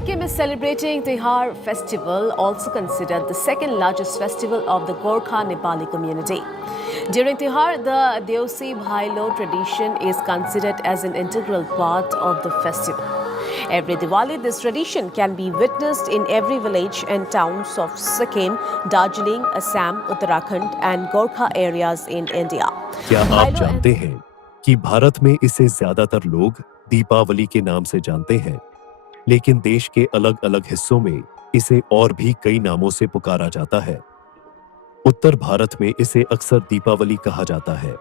Sikkim is celebrating Tihar festival, also considered the second largest festival of the Gorkha Nepali community. During Tihar, the Deusi Bhailo tradition is considered as an integral part of the festival. Every Diwali, this tradition can be witnessed in every village and towns of Sikkim, Darjeeling, Assam, Uttarakhand and Gorkha areas in India. क्या आप जानते हैं कि भारत में इसे ज्यादातर लोग दीपावली के नाम से जानते हैं, लेकिन देश के अलग अलग हिस्सों में इसे और भी कई नामों से पुकारा जाता है। उत्तर भारत में इसे अक्सर दीपावली कहा जाता है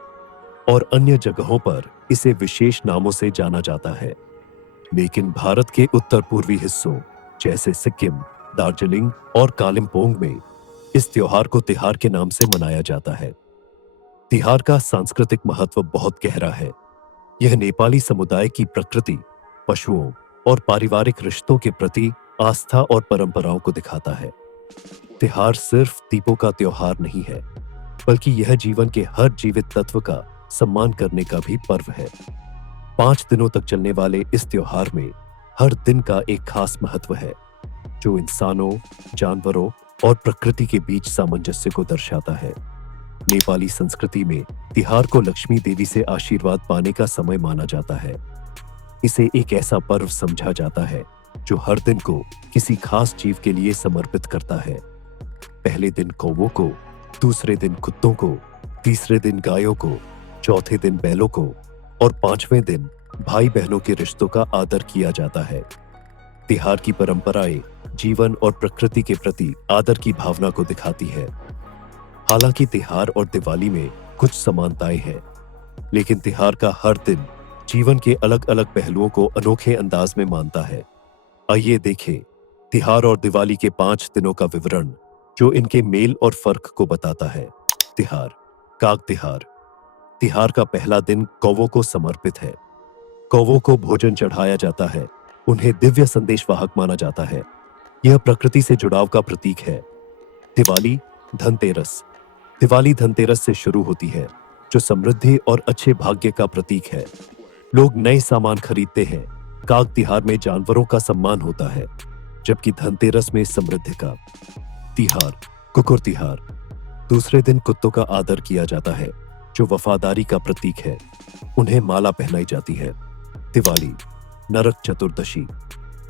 और अन्य जगहों पर इसे विशेष नामों से जाना जाता है। लेकिन भारत के उत्तर पूर्वी हिस्सों जैसे सिक्किम, दार्जिलिंग और कालिम्पोंग में इस त्योहार को तिहार के नाम से मनाया जाता है। तिहार का सांस्कृतिक महत्व बहुत गहरा है। यह नेपाली समुदाय की प्रकृति, पशुओं और पारिवारिक रिश्तों के प्रति आस्था और परंपराओं को दिखाता है। तिहार सिर्फ दीपों का त्योहार नहीं है, बल्कि यह जीवन के हर जीवित तत्व का सम्मान करने का भी पर्व है। 5 दिनों तक चलने वाले इस त्योहार में हर दिन का एक खास महत्व है, जो इंसानों, जानवरों और प्रकृति के बीच सामंजस्य को दर्शाता है। नेपाली संस्कृति में तिहार को लक्ष्मी देवी से आशीर्वाद पाने का समय माना जाता है। इसे एक ऐसा पर्व समझा जाता है जो हर दिन को किसी खास जीव के लिए समर्पित करता है। पहले दिन कौवों को, दूसरे दिन कुत्तों को, तीसरे दिन गायों को, चौथे दिन बैलों को और 5वें दिन भाई बहनों के रिश्तों का आदर किया जाता है। तिहार की परंपराएं जीवन और प्रकृति के प्रति आदर की भावना को दिखाती है। हालांकि तिहार और दिवाली में कुछ समानताएं हैं, लेकिन तिहार का हर दिन जीवन के अलग अलग पहलुओं को अनोखे अंदाज में मानता है। आइए देखें तिहार और दिवाली के 5 दिनों का विवरण, जो इनके मेल और फर्क को बताता है। तिहार, काग तिहार। तिहार का पहला दिन कौवों को समर्पित है। कौवों को भोजन चढ़ाया जाता है। उन्हें दिव्य संदेशवाहक माना जाता है। यह प्रकृति से जुड़ाव का प्रतीक है। दिवाली, धनतेरस। दिवाली धनतेरस से शुरू होती है, जो समृद्धि और अच्छे भाग्य का प्रतीक है। लोग नए सामान खरीदते हैं। काग तिहार में जानवरों का सम्मान होता है, जबकि धनतेरस में समृद्धि का। तिहार, कुकुर तिहार। दूसरे दिन कुत्तों का आदर किया जाता है, जो वफादारी का प्रतीक है। उन्हें माला पहनाई जाती है। दिवाली, नरक चतुर्दशी।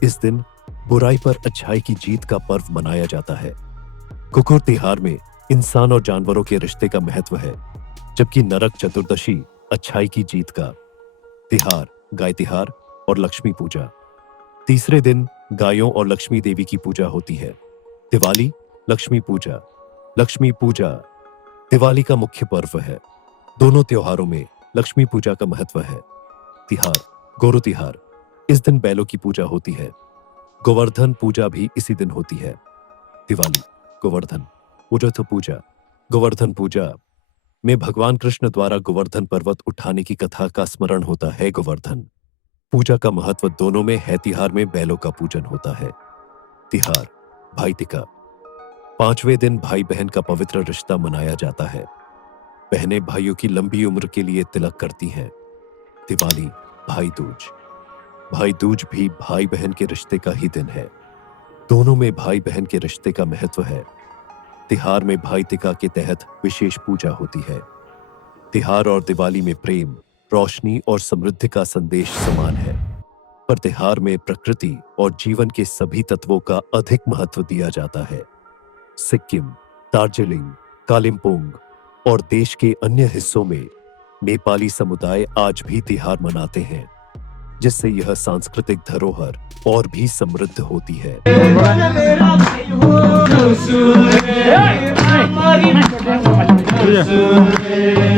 इस दिन बुराई पर अच्छाई की जीत का पर्व मनाया जाता है। कुकुर तिहार में इंसान और जानवरों के रिश्ते का महत्व है, जबकि नरक चतुर्दशी अच्छाई की जीत का। तिहार, गाय तिहार और लक्ष्मी पूजा। तीसरे दिन गायों और लक्ष्मी देवी की पूजा होती है। दिवाली, लक्ष्मी पूजा। लक्ष्मी पूजा दिवाली का मुख्य पर्व है। दोनों त्योहारों में लक्ष्मी पूजा का महत्व है। तिहार, गोरु तिहार। इस दिन बैलों की पूजा होती है। गोवर्धन पूजा भी इसी दिन होती है। दिवाली, गोवर्धन, उजथ पूजा। गोवर्धन पूजा में भगवान कृष्ण द्वारा गोवर्धन पर्वत उठाने की कथा का स्मरण होता है। गोवर्धन पूजा का महत्व दोनों में है। तिहार में बैलों का पूजन होता है। तिहार, भाई टीका। 5वें दिन भाई बहन का पवित्र रिश्ता मनाया जाता है। बहनें भाइयों की लंबी उम्र के लिए तिलक करती हैं। दिवाली, भाई दूज। भाई दूज भी भाई बहन के रिश्ते का ही दिन है। दोनों में भाई बहन के रिश्ते का महत्व है। तिहार में भाई टीका के तहत विशेष पूजा होती है। तिहार और दिवाली में प्रेम, रोशनी और समृद्धि का संदेश समान है, पर तिहार में प्रकृति और जीवन के सभी तत्वों का अधिक महत्व दिया जाता है। सिक्किम, दार्जिलिंग, कालिम्पोंग और देश के अन्य हिस्सों में नेपाली समुदाय आज भी तिहार मनाते हैं, जिससे यह सांस्कृतिक धरोहर और भी समृद्ध होती है। Yeah.